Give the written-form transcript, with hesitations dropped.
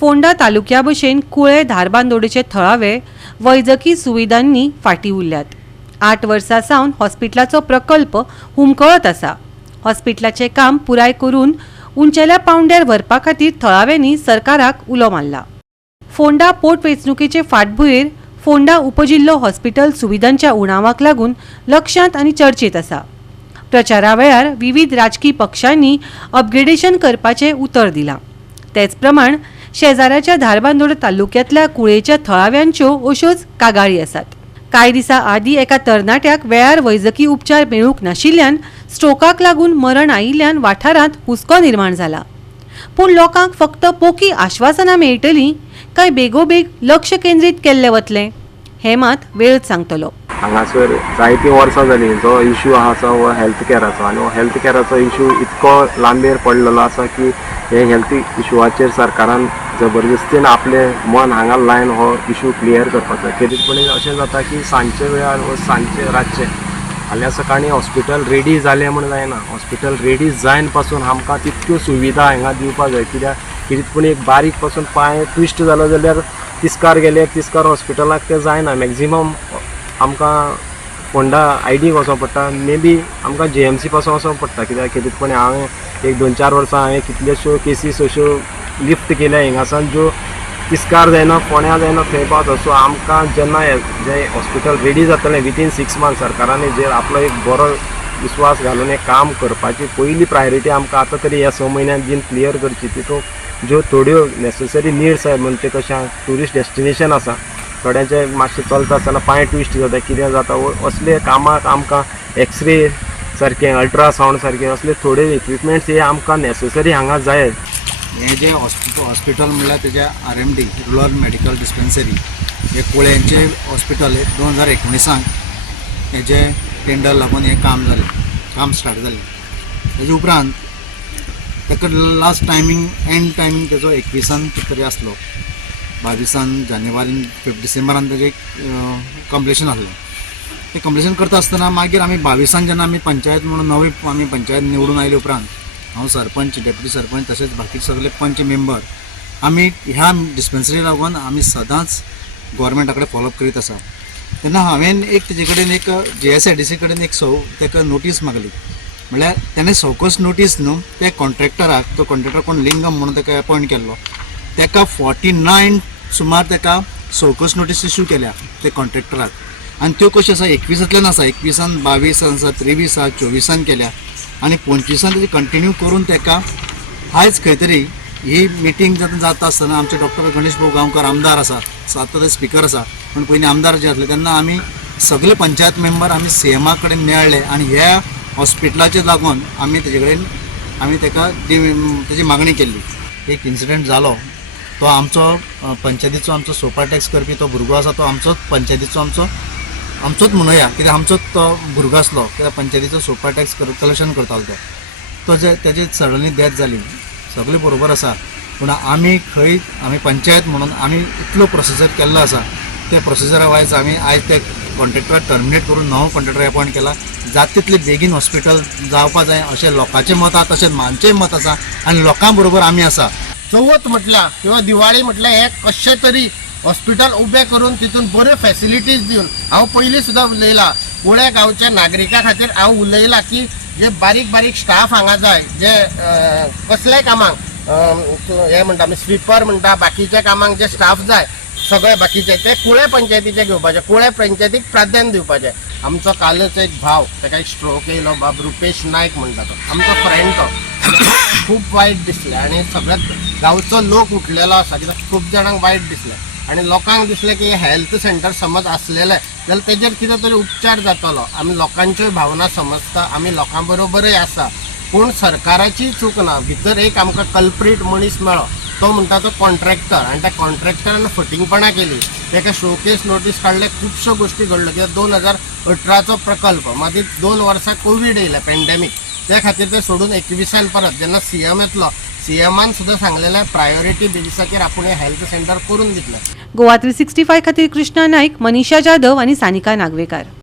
फोंडा तालुक्या भशेन कुळे धारबांदोडेचे थळावे वैजकी सुविधांनी फाटी उरल्यात। 8 वर्सां सावन हॉस्पिटलाचो प्रकल्प हुमकळत आसा। हॉस्पिटलाचे काम पुराय करून उंचेल्या पावंड्यार व्हरपा खातीर थळाव्यांनी सरकाराक उलो मारला। फोंडा पोटवेंचणुकेचे फाटभुंयेर फोंडा उपजिल्लो हॉस्पिटल सुविधांच्या उणावाक लागून लक्षांत आनी चर्चेत आसा। प्रचारा वेळार विविध राजकी पक्षांनी अपग्रेडेशन करपाचे उतर दिलां। तेच प्रमाण शेजाऱ्याच्या धारबांदोड तालुक्यांतल्या कुळेच्या थळाव्यांच्यो अश्योच कागाळी आसात। कांय दिसा आदीं एका तरणाट्याक वेळार वैजकी उपचार मेळूंक नाशिल्ल्यान स्ट्रोकाक लागून मरण आयिल्ल्यान वाठारांत हुस्को निर्माण जाला। पूण लोकांक फक्त पोकी आश्वासनां मेळटलीं काय बेगोबेग लक्ष केंद्रीत केल्लें वतलें हें मात वेळच सांगतलो। हांगासर जायतीं वर्सां जालीं जो इश्यू आसा हो हेल्थ कॅराचो आनी हो हेल्थ कॅराचो इश्यू इतको लांबेर पडलेलो आसा की हे हेल्थ इश्यूवाचेर सरकारान जबरदस्तीन आपलें मन हांगा लायन हो इश्यू क्लियर करपाचो। खेरीतपणी अशें जाता की सांजचे वेळार व सांजचे रातचे फाल्यां सकाळीं हॉस्पिटल रेडी जालें म्हण जायना। हॉस्पिटल रेडी जायन पासून आमकां तितक्यो सुविधा हांगा दिवपाक जाय, कित्याक खेरीतपणी एक बारीक पासून पांय ट्विस्ट जालो जाल्यार तिस्कार गेले तिस्कार हॉस्पिटलाक ते जायना। मॅक्झिमम आमकां फोंडा आयडीक वचों पडटा, मे बी आमकां JMC पासून वचों पडटा, कित्याक खेरीतपणी हांवें एक 2-4 वर्सां हांवें कितल्योश्यो केसीस अश्यो लिफ्ट केल्या हिंगासान ज्यो तिस्कार जायना फोण्या जायना थंय पावता। सो आमकां जेन्ना जे हॉस्पिटल रेडी जातलें विथीन 6 मंथ्स सरकारान जेर आपलो एक बरो विश्वास घालून हें काम करपाची पयली प्रायोरिटी आमकां आतां तरी ह्या 6 म्हयन्यांत जीन क्लियर करची। तितूंत ज्यो थोड्यो नेसेसरी निड्स आसात म्हणजे कशें ट्युरिस्ट डेस्टिनेशन आसा, थोड्यांचे मातशें चलता आसतना पांय ट्विस्ट जाता कितें जाता असले कामाक आमकां एक्सरे सारकें अल्ट्रासावंड सारकें असले थोडे इक्विपमेंट्स हे आमकां नेसेसरी हांगा जाय। हे जे हॉस्पिटल म्हणल्यार तेजे RMD रुरल मेडिकल डिस्पेन्सरी हे कुळ्यांचे हॉस्पिटल 2019 हेजे टेंडर लागून हे काम स्टार्ट जालें। तेजे उपरांत ताका लास्ट टायमींग एंड टायमींग तेजो 21 तरी आसलो, 22 जानेवारी 5 डिसेंबरान तेजें कंप्लिशन आसलें। तें कंप्लिशन करता आसतना मागीर आमी 22 जेन्ना आमी पंचायत म्हणून नवी आमी पंचायत निवडून आयले उपरांत हांव सरपंच डेप्युटी सरपंच तशेंच बाकी सगळे पंच मेंबर आमी ह्या डिस्पेन्सरी लागून आमी सदांच गव्हर्मेंटा कडेन फॉलोअप करीत आसा। तेन्ना हांवें एक तेजे कडेन एक JSIDC कडेन एक ताका नोटीस मागली, म्हळ्यार ताणें सवकस नोटीस न्हू त्या कॉन्ट्रॅक्टराक, तो कॉन्ट्रॅक्टर कोण लिंगम म्हणून ताका अपॉयंट केल्लो, ताका 49 सुमार ताका सवकस नोटीस इश्यू केल्या त्या कॉन्ट्रॅक्टराक। आनी त्यो कश्यो आसा 21 आसा, 21, 22 आसा, 23, 24 केल्या आनी 25 तेजी कंटिन्यू करून ताका आयज खंय तरी ही मिटींग जाता आसतना आमचे डॉक्टर गणेश भाऊ गांवकर आमदार आसा, आतां ते स्पिकर आसा, पण पयलीं आमदार जे आसले तेन्ना आमी सगळे पंचायत मेंबर आमी CMA कडेन मेळ्ळे आनी ह्या हॉस्पिटलाचे लागून आमी तेजे कडेन आमी ताका तेजी मागणी केल्ली। एक इन्सिडंट जालो, तो आमचो पंचायतीचो आमचो सोपा टॅक्स करपी तो भुरगो आसा, तो आमचोच पंचायतीचो आमचोच म्हणुया, कित्याक आमचोच तो भुरगो आसलो, कित्याक पंचायतीचो सोपा टॅक्स कलेक्शन करतालो तो तेजी सडनली डेथ जाली। सगळें बरोबर आसा, पूण आमी पंचायत म्हणून आमी इतलो प्रोसिजर केल्लो आसा, त्या प्रोसिजरा वायज आमी आयज ते कॉन्ट्रॅक्टराक टर्मिनेट करून नवो कॉन्ट्रॅक्टर अपॉयंट केला। जाता तितले बेगीन हॉस्पिटल जावपा जाय अशें लोकांचें मत आसा, तशेंच आमचेंय मत आसा आनी लोकां बरोबर आमी आसा। चवथ म्हटल्यार किंवा दिवाळी म्हटल्यार हे कशें तरी हॉस्पिटल उबें करून तितून बऱ्यो फॅसिलिटीज दिवन हांव पयलीं सुद्दां उलयलां, कुळे गांवच्या नागरिकां खातीर हांव उलयलां की जे बारीक बारीक स्टाफ हांगा जाय, जे कसल्याय कामाक हे म्हणटा आमी स्विपर म्हणटा, बाकीच्या कामाक जे स्टाफ जाय सगळे बाकीचे ते कुळे पंचायतीचे घेवपाचे, कुळे पंचायतीक प्राधान्य दिवपाचें। आमचो कालच एक भाव ताका एक स्ट्रोक येयलो, बाब रुपेश नायक म्हणटा तो आमचो फ्रेंड, तो खूब वायट दिसलें आनी सगळ्यात गांवचो लोक उठलेलो आसा, कित्याक खूब जाणांक वायट दिसलें आनी लोकांक दिसलें की हेल्थ सेंटर समज आसलेलें जाल्यार तेजेर कितें तरी उपचार जातलो। आमी लोकांच्योय भावना समजता, आमी लोकां बरोबरय आसा, पूण सरकाराची चूक ना। भितर एक आमकां कल्प्रीट मनीस मेळ्ळो, तो म्हणटा तो कॉन्ट्रॅक्टर, आनी त्या कॉन्ट्रॅक्टरान फटिंगपणां केली, ताका शोकेस नोटीस काडले, खुबश्यो गोश्टी घडल्यो, कित्याक 2018चो प्रकल्प मागीर 2 वर्सां कोवीड येयलें पॅन्डेमीक, त्या खातीर ते सोडून 21 परत जेन्ना CM येतलो, CMान सुद्दां सांगलेलें प्रायोरिटी बेसिसाचेर आपूण हें हेल्थ सेंटर करून दितलें। गोवा 365 खातीर कृष्णा नायक, मनीषा जाधव आनी सानिका नागवेकार।